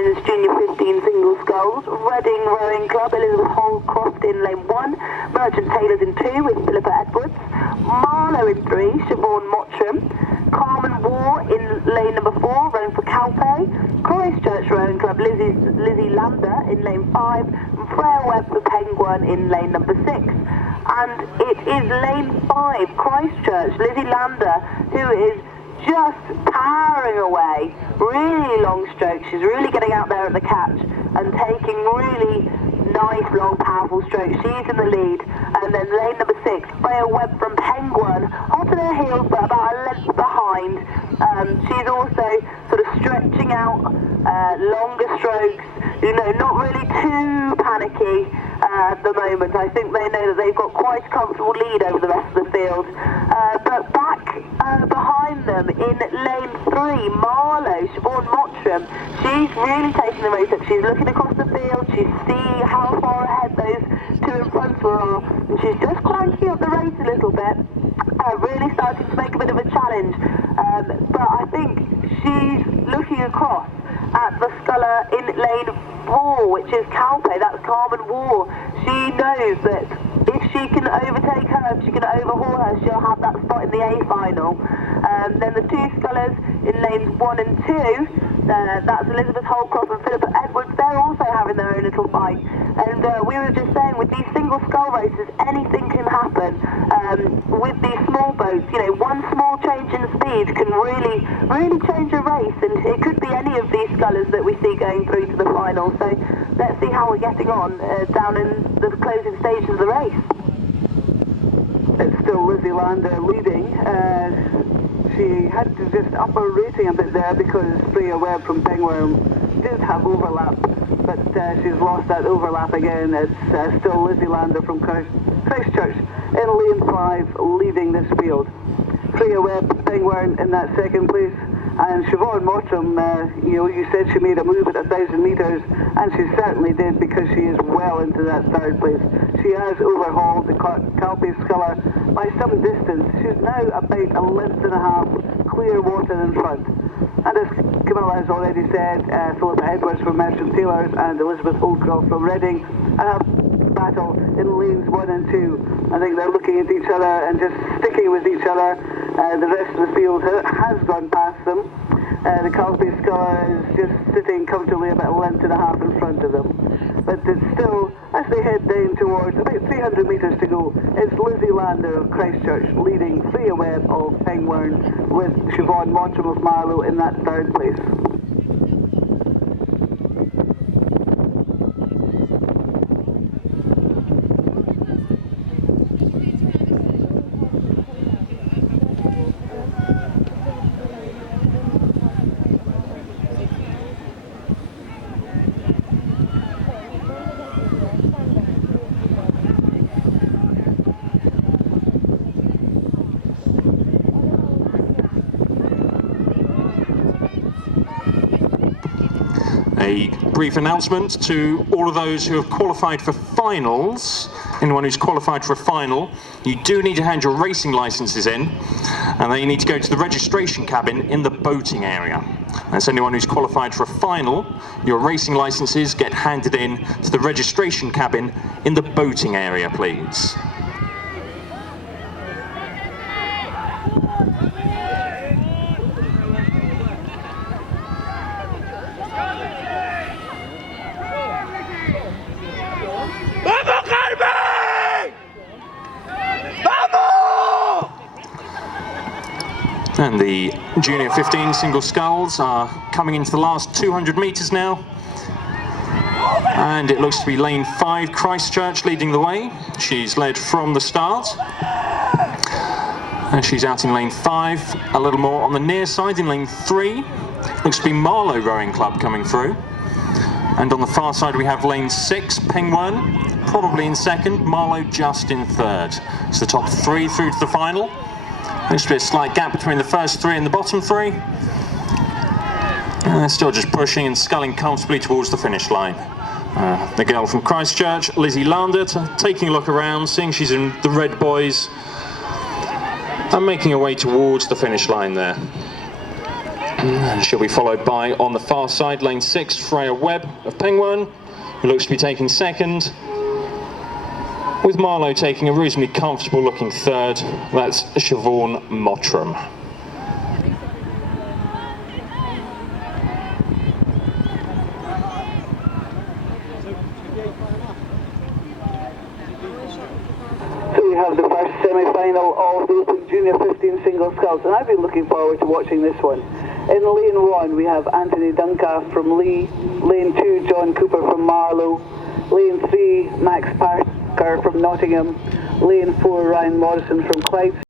Women's Junior 15 single sculls. Reading Rowing Club, Elizabeth Holdcroft in lane 1. Merchant Taylors in 2 with Philippa Edwards. Marlow in 3, Siobhan Mottram. Carmen War in lane number 4, rowing for Calpe. Christchurch Rowing Club, Lizzie Lander in lane 5. And Freya Webb for Penguin in lane number 6. And it is lane 5, Christchurch, Lizzie Lander, who is just powering away. Really long strokes. She's really getting out there at the catch and taking really nice, long, powerful strokes. She's in the lead. And then lane number 6, Freya Webb from Penguin, onto their heels, but about a length behind. She's also sort of stretching out longer strokes, you know, not really too panicky at the moment. I think they know that they've got quite a comfortable lead over the rest of the field. But back behind them in lane 3, Marlow, Siobhan Mottram, she's really taking the race up. She's looking across the field, she's seeing how far ahead those two in front of her are, and she's just cranking up the race a little bit, really starting to make a bit of a challenge. But I think she's looking across at the sculler in lane 4, which is Calpe, that's Carmen War. She knows that if she can overtake her, if she can overhaul her, she'll have that spot in the A final. Then the two scullers in lanes 1 and 2, that's Elizabeth Holdcroft and Philippa Edwards, they're also having their own little fight. And we were just saying, with these single scull races, anything can happen. With these small boats, you know, one small change in speed can really change a race, and it could be any of these scullers that we see going through to the final. So let's see how we're getting on down in the closing stages of the race. It's still Lizzie Lander leading. She had to just up her rating a bit there because Freya Webb from Penguin did have overlap, but she's lost that overlap again. It's still Lizzie Lander from Christchurch in lane 5 leading this field. Freya Webb, Penguin in that second place, and Siobhan Mottram, you know, you said she made a move at 1,000 metres, and she certainly did, because she is well into that third place. She has overhauled the Calpe sculler by some distance. She's now about a length and a half clear water in front. And as Camilla has already said, Philippa Edwards from Merchant Taylors and Elizabeth Holdcroft from Reading have battle in lanes 1 and 2. I think they're looking at each other and just sticking with each other. The rest of the field has gone past them. The Calpe sculler is just sitting comfortably about a length and a half in front of them. But it's still, as they head down towards about 300 metres to go, it's Lizzie Lander of Christchurch leading Freya Webb of Penguin, with Siobhan Mottram of Marlow in that third place. A brief announcement to all of those who have qualified for finals. Anyone who's qualified for a final, you do need to hand your racing licenses in, and then you need to go to the registration cabin in the boating area. That's anyone who's qualified for a final. Your racing licenses get handed in to the registration cabin in the boating area, please. And the Junior 15 single sculls are coming into the last 200 metres now. And it looks to be lane 5, Christchurch, leading the way. She's led from the start. And she's out in lane 5, a little more on the near side in lane 3. Looks to be Marlow Rowing Club coming through. And on the far side we have lane 6, Penguin, probably in second, Marlow just in third. It's the top 3 through to the final. Looks to be a slight gap between the first 3 and the bottom 3. And they're still just pushing and sculling comfortably towards the finish line. The girl from Christchurch, Lizzie Lander, taking a look around, seeing she's in the red boys, and making her way towards the finish line there. And she'll be followed by, on the far side, lane 6, Freya Webb of Pengwern, who looks to be taking second, with Marlowe taking a reasonably comfortable looking third. That's Siobhan Mottram. So we have the first semi-final of the Open Junior 15 single sculls, and I've been looking forward to watching this one. In lane 1 we have Anthony Duncalf from Lee, lane 2 John Cooper from Marlow, lane 3 Max Parker from Nottingham, lane 4 Ryan Morrison from Clyde.